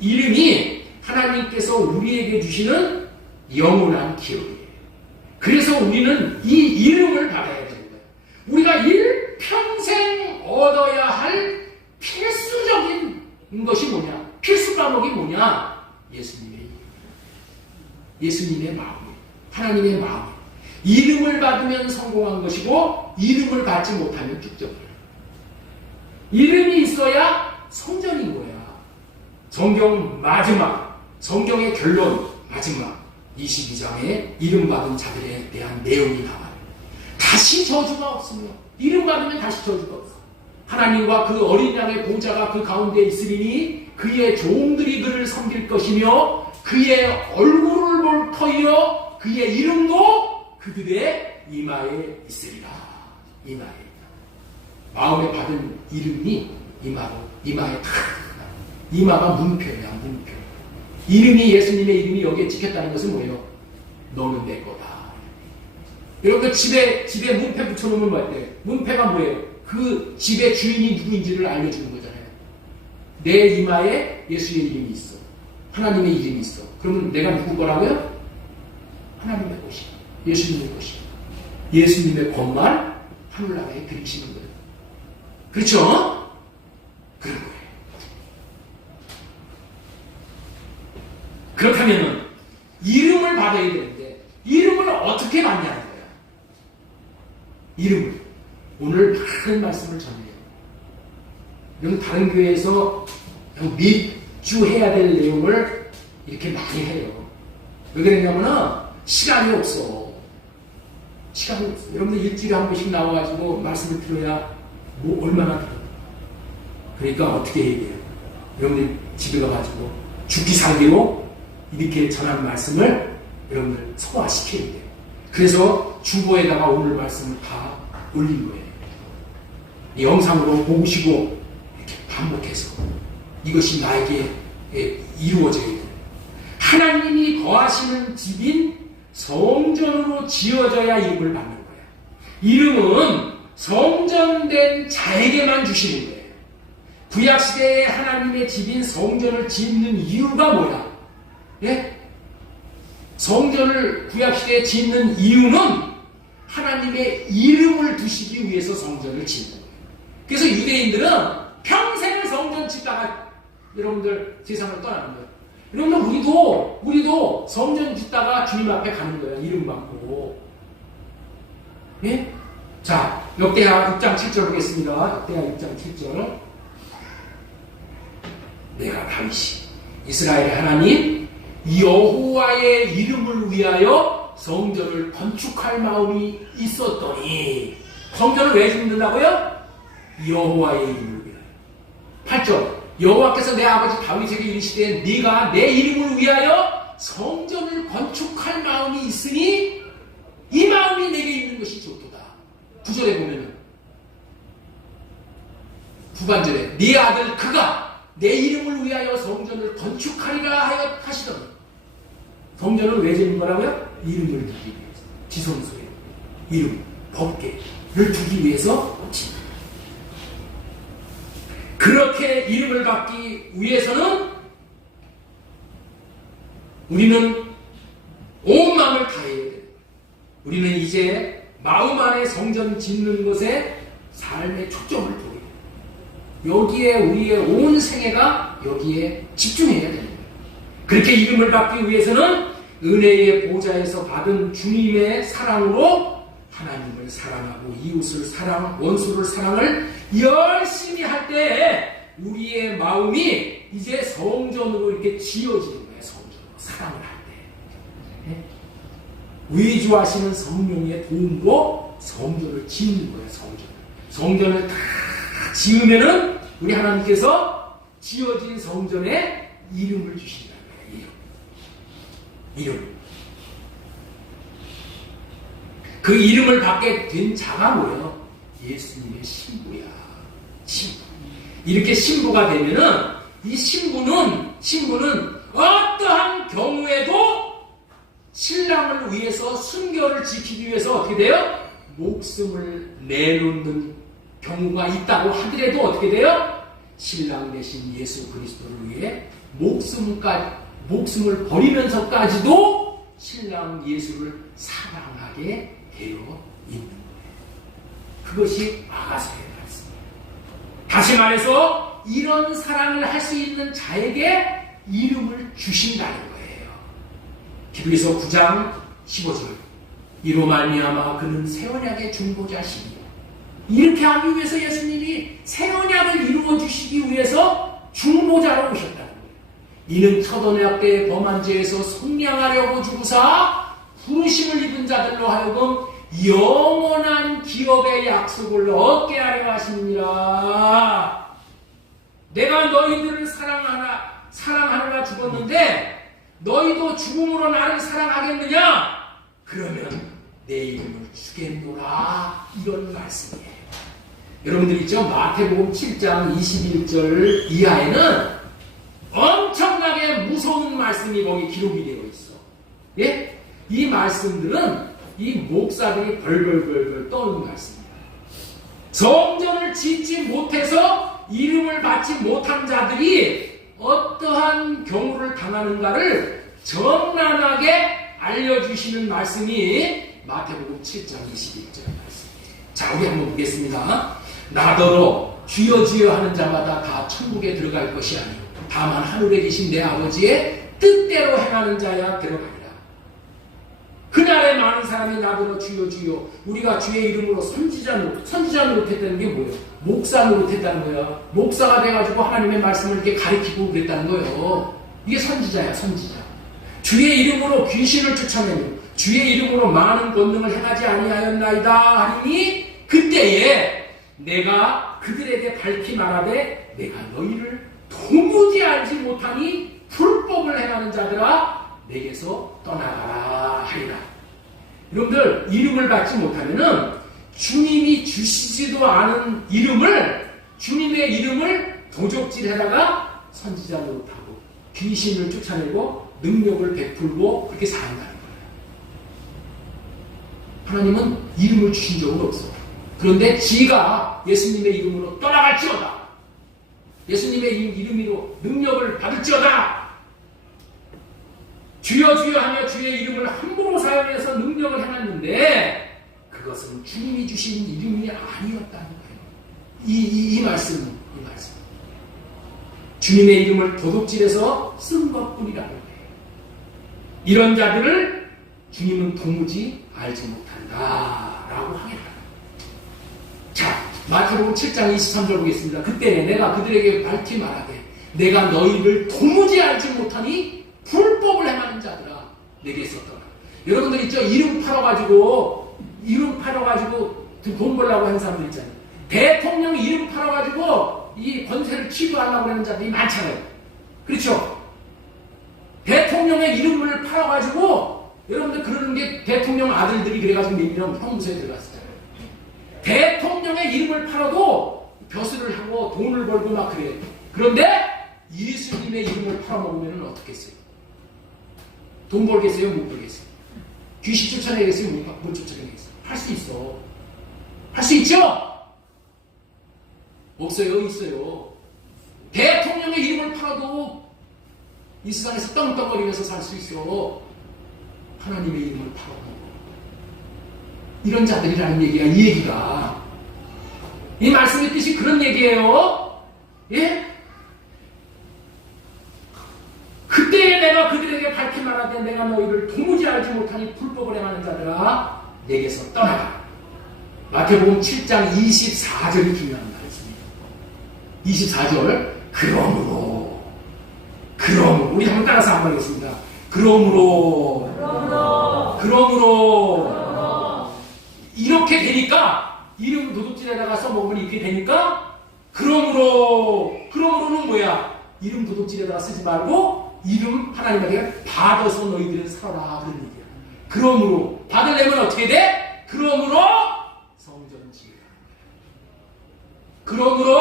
이름이 하나님께서 우리에게 주시는 영원한 기업이에요. 그래서 우리는 이 이름을 받아야 되는 거예요. 우리가 일평생 얻어야 할 필수적인 것이 뭐냐? 필수 과목이 뭐냐? 예수님의 이름, 예수님의 마음이에요. 하나님의 마음이에요. 이름을 받으면 성공한 것이고 이름을 받지 못하면 축적이에요. 이름이 있어야 성전인 거야. 성경 마지막, 성경의 결론 마지막 22장에 이름 받은 자들에 대한 내용이 나와요. 다시 저주가 없으며, 이름 받으면 다시 저주가 없어. 하나님과 그 어린 양의 보좌가 그 가운데 있으리니 그의 종들이 그를 섬길 것이며 그의 얼굴을 볼 터이요 그의 이름도 그들의 이마에 있으리라. 이마에. 마음에 받은 이름이 이마에 탁. 이마가 문표야, 문표. 이름이, 예수님의 이름이 여기에 찍혔다는 것은 뭐예요? 너는 내 거다. 여러분, 집에 문패 붙여놓으면 뭐 돼? 문패가 뭐예요? 그 집의 주인이 누구인지를 알려주는 거잖아요. 내 이마에 예수의 이름이 있어. 하나님의 이름이 있어. 그러면 내가 누구 거라고요? 하나님의 것이, 예수님의 것이. 예수님의 권만 하늘나라에 들이시는 거예요. 그렇죠? 그런 거예요. 그렇다면 이름을 받아야 되는데 이름을 어떻게 받냐는 거야. 이름을. 오늘 많은 말씀을 전해요. 여러분 다른 교회에서 매주 해야 될 내용을 이렇게 많이 해요. 왜 그러냐면은 시간이 없어. 시간이 없어. 여러분들 일주일에 한 번씩 나와가지고 말씀을 들어야 뭐 얼마나 들어. 그러니까 어떻게 해야 돼요? 여러분들 집에 가가지고 죽기 살기로 이렇게 전하는 말씀을 여러분들 소화시켜야 돼요. 그래서 주보에다가 오늘 말씀을 다 올린 거예요. 이 영상으로 보시고 이렇게 반복해서 이것이 나에게 이루어져야 돼요. 하나님이 거하시는 집인 성전으로 지어져야 이름을 받는 거예요. 이름은 성전된 자에게만 주시는 거예요. 구약시대에 하나님의 집인 성전을 짓는 이유가 뭐야? 예? 성전을 구약시대에 짓는 이유는 하나님의 이름을 두시기 위해서 성전을 짓는 거예요. 그래서 유대인들은 평생을 성전 짓다가 여러분들 세상을 떠나는 거예요. 여러분들 우리도 성전 짓다가 주님 앞에 가는 거예요. 이름 받고. 예? 자, 역대하 6장 7절 보겠습니다. 역대하 6장 7절. 내가 다윗이 이스라엘의 하나님 여호와의 이름을 위하여 성전을 건축할 마음이 있었더니, 성전을 왜 짓는다고요? 여호와의 이름을 위하여. 8절. 여호와께서 내 아버지 다윗에게 이르시되 네가 내 이름을 위하여 성전을 건축할 마음이 있으니 이 마음이 내게 있는 것이 좋도다. 9절에 보면은, 후반절에 네 아들 그가 내 이름을 위하여 성전을 건축하리라 하여 하시더니, 성전을 왜 짓는 거라고요? 이름을 두기 위해서. 지성소에 이름, 법궤를 두기 위해서 짓는. 그렇게 이름을 받기 위해서는 우리는 온 마음을 다해야 돼요. 우리는 이제 마음 안에 성전 짓는 것에 삶의 초점을 두게 돼요. 여기에 우리의 온 생애가 여기에 집중해야 되는 거예요. 그렇게 이름을 받기 위해서는 은혜의 보좌에서 받은 주님의 사랑으로 하나님을 사랑하고 이웃을 사랑, 원수를 사랑을 열심히 할 때 우리의 마음이 이제 성전으로 이렇게 지어지는 거예요. 성전으로 사랑을 할 때. 네? 위주하시는 성령의 도움으로 성전을 짓는 거예요. 성전을 다 지으면은 우리 하나님께서 지어진 성전에 이름을 주신다는 거예요. 이름. 그 이름을 받게 된 자가 뭐예요? 예수님의 신부야. 신부. 이렇게 신부가 되면은 이 신부는 어떠한 경우에도 신랑을 위해서 순결을 지키기 위해서 어떻게 돼요? 목숨을 내놓는 경우가 있다고 하더라도 어떻게 돼요? 신랑 대신 예수 그리스도를 위해 목숨을 버리면서까지도 신랑 예수를 사랑하게 되어 있는 거예요. 그것이 아가서의 말씀이에요. 다시 말해서 이런 사랑을 할 수 있는 자에게 이름을 주신다는 거예요. 히브리서 9장 15절. 이로 말미암아 그는 새 언약의 중보자시니, 이렇게 하기 위해서 예수님이 새 언약을 이루어 주시기 위해서 중보자로 오셨다는 거예요. 이는 첫 언약 때의 범한 죄에서 속량하려고 주구사 부르심을 입은 자들로 하여금 영원한 기업의 약속을 얻게 하려 하시느니라. 내가 너희들을 사랑하느라 죽었는데 너희도 죽음으로 나를 사랑하겠느냐? 그러면 내 이름을 주겠노라. 이런 말씀이에요. 여러분들 있죠? 마태복음 7장 21절 이하에는 엄청나게 무서운 말씀이 거기 기록이 되어 있어. 예? 이 말씀들은 이 목사들이 벌벌벌벌 떠는 말씀입니다. 성전을 짓지 못해서 이름을 받지 못한 자들이 어떠한 경우를 당하는가를 적나라하게 알려주시는 말씀이 마태복음 7장 21절 말씀이에요. 자, 우리 한번 보겠습니다. 나더러 주여 주여 하는 자마다 다 천국에 들어갈 것이 아니요 다만 하늘에 계신 내 아버지의 뜻대로 행하는 자야 들어가리라. 그날에 많은 사람이 나더러 주여 주여, 우리가 주의 이름으로 선지자 노릇했다는 게 뭐예요? 목사 노릇했다는 거야. 목사가 돼가지고 하나님의 말씀을 이렇게 가르치고 그랬다는 거예요. 이게 선지자야, 선지자. 주의 이름으로 귀신을 쫓아내며 주의 이름으로 많은 권능을 행하지 아니하였나이다 하니, 그때에 내가 그들에게 밝히 말하되 내가 너희를 도무지 알지 못하니 불법을 행하는 자들아 내게서 떠나가라 하리라. 여러분들, 이름을 받지 못하면은 주님이 주시지도 않은 주님의 이름을 도적질해다가 선지자 노릇하고 귀신을 쫓아내고 능력을 베풀고 그렇게 산다는 거예요. 하나님은 이름을 주신 적은 없어. 그런데 지가 예수님의 이름으로 떠나갈지어다, 예수님의 이름으로 능력을 받을지어다, 주여 주여 하며 주의 이름을 함부로 사용해서 능력을 행했는데 그것은 주님이 주신 이름이 아니었다는 거예요. 이 말씀. 주님의 이름을 도둑질해서 쓴 것뿐이라는 거예요. 이런 자들을 주님은 도무지 알지 못한다라고 하겠다. 자, 마태복음 7장 23절 보겠습니다. 그때 내가 그들에게 밝히 말하되 내가 너희를 도무지 알지 못하니 불법을 행하는 자들아 내게서 떠나. 여러분들 있죠? 이름 팔아가지고 돈 벌려고 하는 사람들 있잖아요. 대통령 이름 팔아가지고 이 권세를 취부하려고 하는 자들이 많잖아요. 그렇죠? 대통령의 이름을 팔아가지고 여러분들 그러는 게 대통령 아들들이 그래가지고 내일이랑 형무소에 들어갔었잖아요. 대통령의 이름을 팔아도 벼슬을 하고 돈을 벌고 막 그래요. 그런데 예수님의 이름을 팔아먹으면 어떻겠어요? 돈 벌겠어요? 못 벌겠어요? 귀신 쫓아내겠어요? 못 쫓아내겠어요? 할 수 있어. 할 수 있죠? 없어요? 있어요. 대통령의 이름을 팔아도 이 세상에서 떵떵거리면서 살 수 있어. 하나님의 이름을 팔아먹고. 이런 자들이라는 얘기야, 이 얘기가. 이 말씀의 뜻이 그런 얘기예요. 예? 그때에 내가 그들에게 밝히 말하되 내가 너희를 도무지 알지 못하니 불법을 행하는 자들아 내게서 떠나라. 마태복음 7장 24절이 중요한 말씀입니다. 24절 그러므로 우리 한번 따라서 한번 하겠습니다. 그러므로 이렇게 되니까 이름 도둑질에다가 써먹으면 이렇게 되니까 그러므로는 뭐야? 이름 도둑질에다가 쓰지 말고 이름 하나님에게 받아서 너희들은 살아라 그런 얘기야. 그러므로 받으려면 어떻게 돼? 그러므로 성전 지으라. 그러므로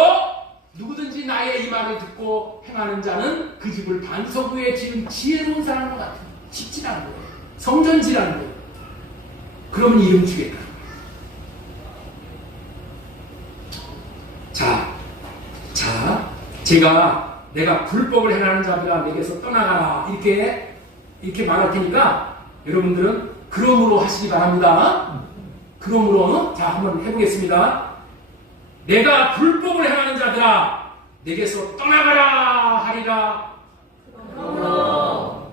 누구든지 나의 이 말을 듣고 행하는 자는 그 집을 반석 위에 지은 지혜로운 사람과 같은 집지라는 거예요. 성전 지라는 거예요. 그러면 이름 주겠다. 자, 내가 불법을 행하는 자들아 내게서 떠나가라 이렇게 말할 테니까 여러분들은 그러므로 하시기 바랍니다. 그러므로 자 한번 해보겠습니다. 내가 불법을 행하는 자들아 내게서 떠나가라 하리라. 그러므로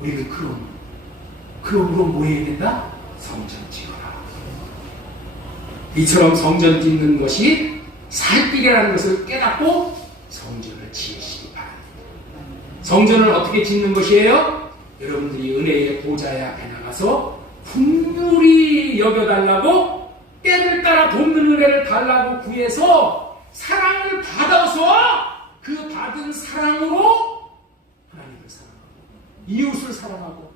우리는 그러므로 뭐 해야 된다? 성전 지어라. 이처럼 성전 짓는 것이 살길이라는 것을 깨닫고 성전을 지으시기 바랍니다. 성전을 어떻게 짓는 것이에요? 여러분들이 은혜의 보좌의 앞에 나가서 긍휼히 여겨달라고 때를 따라 돕는 은혜를 달라고 구해서 사랑을 받아서 그 받은 사랑으로 하나님을 사랑하고 이웃을 사랑하고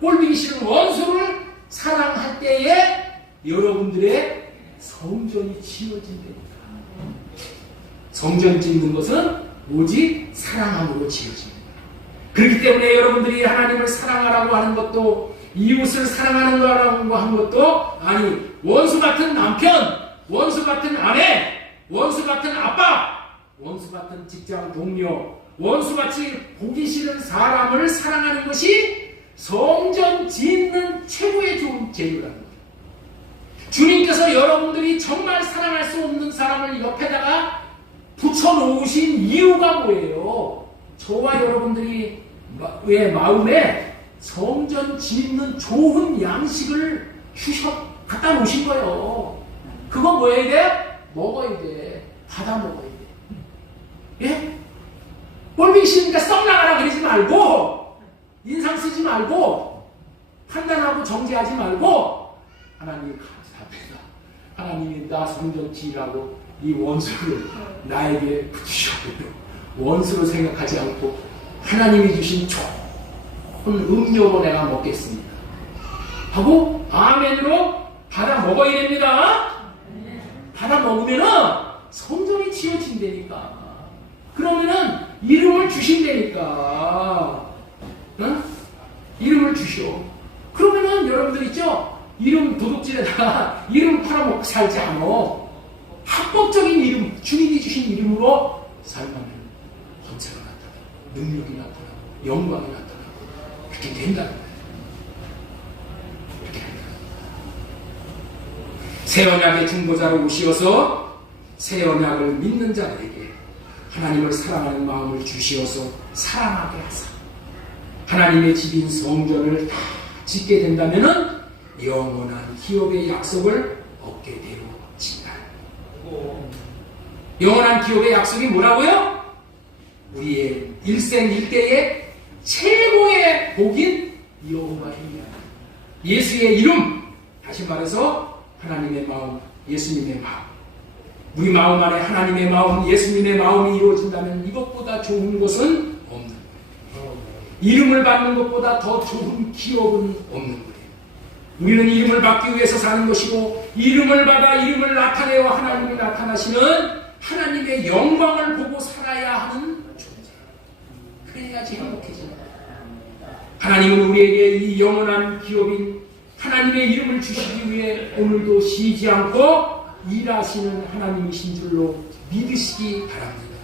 꼴보기 싫은 원수를 사랑할 때에 여러분들의 성전이 지어진다니까. 성전 짓는 것은 오직 사랑함으로 지어집니다. 그렇기 때문에 여러분들이 하나님을 사랑하라고 하는 것도 이웃을 사랑하는 거라고 하는 것도 아니 원수 같은 남편, 원수 같은 아내, 원수 같은 아빠, 원수 같은 직장 동료, 원수같이 보기 싫은 사람을 사랑하는 것이 성전 짓는 최고의 좋은 재료라는 거예요. 주님께서 여러분들이 정말 사랑할 수 없는 사람을 옆에다가 붙여놓으신 이유가 뭐예요? 저와 여러분들이 왜 마음에 성전 짓는 좋은 양식을 갖다 놓으신 거예요. 그건 뭐 해야 돼? 먹어야 돼. 받아 먹어야 돼. 예? 꼴보기 싫으니까 썩나가라 그러지 말고 인상 쓰지 말고 판단하고 정죄하지 말고 하나님 감사합니다. 하나님이 나 성전 지으라고 이 원수를 나에게 붙이셨군요. 원수로 생각하지 않고 하나님이 주신 좋은 음료로 내가 먹겠습니다 하고 아멘으로 받아 먹어야 됩니다. 받아 먹으면은 성전이 지어진다니까. 그러면은 이름을 주신다니까. 응? 이름을 주시오. 그러면은 여러분들 있죠? 이름 도둑질에다가 이름 팔아먹고 살지 않아. 합법적인 이름, 주님이 주신 이름으로 살면 권세가 나타나고 능력이 나타나고 영광이 나타나고 그렇게 된다는 거예요. 그렇게 된다. 새 언약의 중보자로 오시어서 새 언약을 믿는 자들에게 하나님을 사랑하는 마음을 주시어서 사랑하게 하사 하나님의 집인 성전을 다 짓게 된다면은 영원한 기업의 약속을 얻게 되어진다. 영원한 기업의 약속이 뭐라고요? 우리의 일생일대의 최고의 복인 여호와의 이름, 예수의 이름, 다시 말해서 하나님의 마음, 예수님의 마음, 우리 마음 안에 하나님의 마음, 예수님의 마음이 이루어진다면 이것보다 좋은 것은 없는 거예요. 이름을 받는 것보다 더 좋은 기업은 없는 거예요. 우리는 이름을 받기 위해서 사는 것이고 이름을 받아 이름을 나타내어 하나님이 나타나시는 하나님의 영광을 보고 살아야 하는 존재. 그래야지 행복해집니다. 하나님은 우리에게 이 영원한 기업인 하나님의 이름을 주시기 위해 오늘도 쉬지 않고 일하시는 하나님이신 줄로 믿으시기 바랍니다.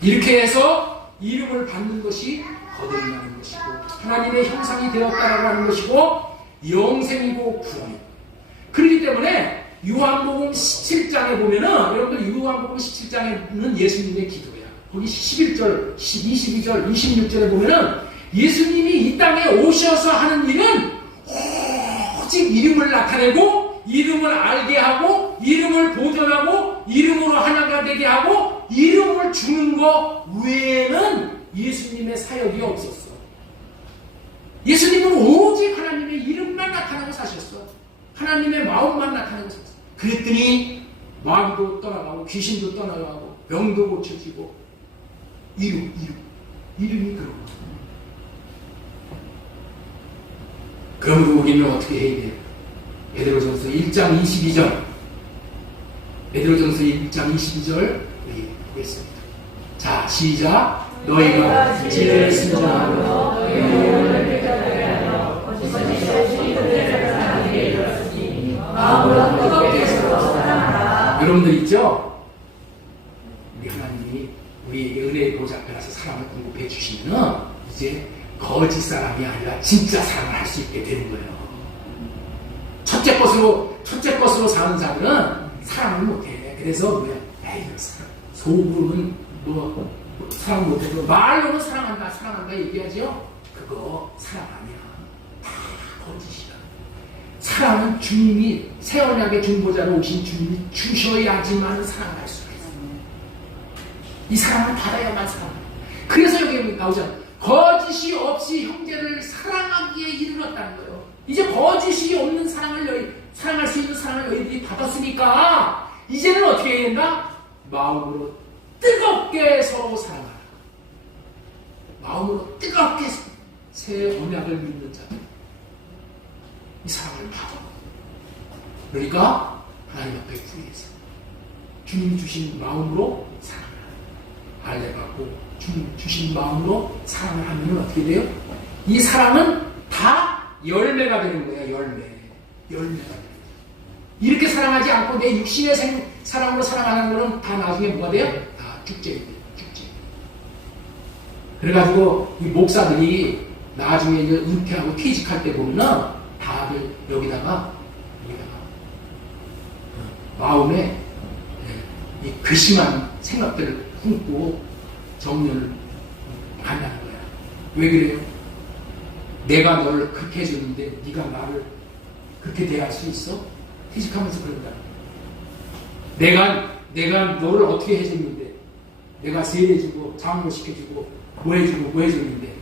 이렇게 해서 이름을 받는 것이 거듭나는 것이고 하나님의 형상이 되었다라고 하는 것이고 영생이고 구원이고, 그렇기 때문에 요한복음 17장에 보면은 여러분들 요한복음 17장에는 예수님의 기도야. 거기 11절, 22절, 26절에 보면은 예수님이 이 땅에 오셔서 하는 일은 오직 이름을 나타내고 이름을 알게 하고 이름을 보존하고 이름으로 하나가 되게 하고 이름을 주는 것 외에는 예수님의 사역이 없었어. 예수님은 오직 하나님의 이름만 나타나고 사셨어. 하나님의 마음만 나타나고 사셨어. 그랬더니 마귀도 떠나가고 귀신도 떠나가고 병도 고쳐지고 이름이 그러고. 그러므로 우리는 어떻게 해야 돼요? 베드로전서 1장 22절, 베드로전서 1장 22절 보겠습니다. 자, 시작. 너희가 진리를 순종하므로 여러분들 있죠? 우리 하나님이 우리에게 은혜의 보좌 앞에 가서 사랑을 공급해 주시면 이제 거짓 사람이 아니라 진짜 사랑을 할 수 있게 되는 거예요. 첫째 것으로 사는 자들은 사랑을 못해. 그래서 뭐야? 에이, 속으로는 뭐 사랑 못해도 말로는 사랑한다 얘기하죠? 그거 사랑 아니야. 다 거짓이야. 사랑은 주님이 새 언약의 중보자로 오신 주님이 주셔야지만 사랑할 수가 있어요. 이 사랑을 받아야만 사랑해. 그래서 여기 나오잖아요. 거짓이 없이 형제를 사랑하기에 이르렀다는 거예요. 이제 거짓이 없는 사랑할 수 있는 사랑을 너희들이 받았으니까 이제는 어떻게 해야 된다? 마음으로 뜨겁게 서로 사랑하라. 마음으로 뜨겁게 새 언약을 믿는 자들, 이 사랑을 받아. 그러니까 하나님 앞에 구해서 주님이 주신 마음으로 사랑하라. 할례받고 주님 주신 마음으로 사랑을 하면 어떻게 돼요? 이 사랑은 다 열매가 되는 거예요. 열매가 되는 거예요. 이렇게 사랑하지 않고 내 육신의 사랑으로 사랑하는 거는 다 나중에 뭐가 돼요? 다 죽제입니다. 죽제. 그래가지고 이 목사들이 나중에 이제 은퇴하고 퇴직할 때 보면은 다들 여기다가 마음에 이 괘씸한 생각들을 품고 정년을 만나는 거야. 왜 그래요? 내가 너를 그렇게 해줬는데 네가 나를 그렇게 대할 수 있어? 퇴직하면서 그런다. 내가 너를 어떻게 해줬는데, 내가 세례주고 장로 시켜주고 뭐 해줬는데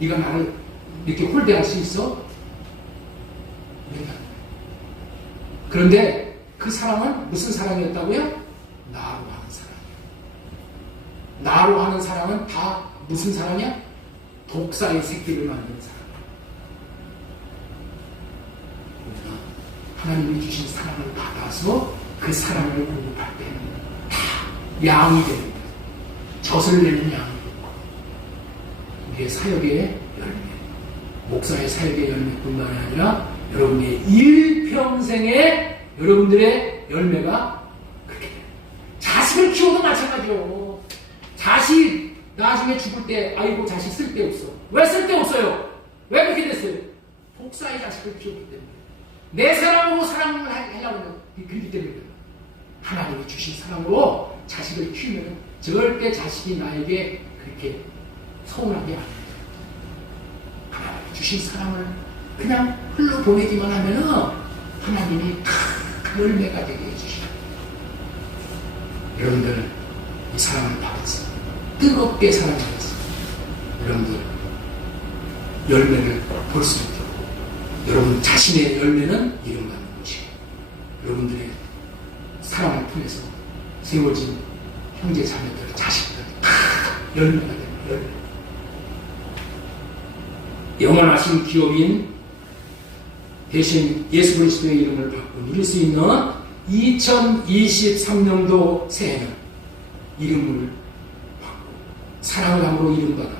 네가 나를 이렇게 홀대할 수 있어? 그런데 그 사랑은 무슨 사랑이었다고요? 나로 하는 사랑이야. 나로 하는 사랑은 다 무슨 사랑이야? 독사의 새끼를 만드는 사랑. 하나님이 주신 사랑을 받아서 그 사랑을 공급할 때는 다 양이 됩니다. 젖을 내는 양이 됩니다. 우리의 사역의 열매, 목사의 사역의 열매뿐만 아니라 여러분의 일평생의 여러분들의 열매가 그렇게 돼요. 자식을 키워도 마찬가지요. 자식 자식 나중에 죽을 때 아이고 자식 쓸데없어. 왜 쓸데없어요? 왜 그렇게 됐어요? 복사의 자식을 키웠기 때문에. 내 사랑으로 사랑을 하려고 그렇기 때문에. 하나님이 주신 사랑으로 자식을 키우면 절대 자식이 나에게 그렇게 서운하게 안 해요. 하나님이 주신 사랑을 그냥 흘러보내기만 하면은 하나님이 큰 열매가 되게 해주시죠. 여러분들은 이 사랑을 받았어요. 뜨겁게 사랑받았어요. 여러분들 열매를 볼 수 있도록 여러분 자신의 열매는 이름받는 것이고 여러분들의 사랑을 통해서 세워진 형제 자매들 자식들 열매가 되는 열매. 영원하신 기업인 대신 예수 그리스도의 이름을 받고 누릴 수 있는 2023년도 새해는 이름을 받고 사랑을 함으로 이름받아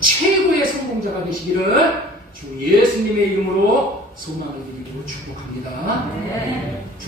최고의 성공자가 되시기를 주 예수님의 이름으로 소망을 드리고 축복합니다. 네.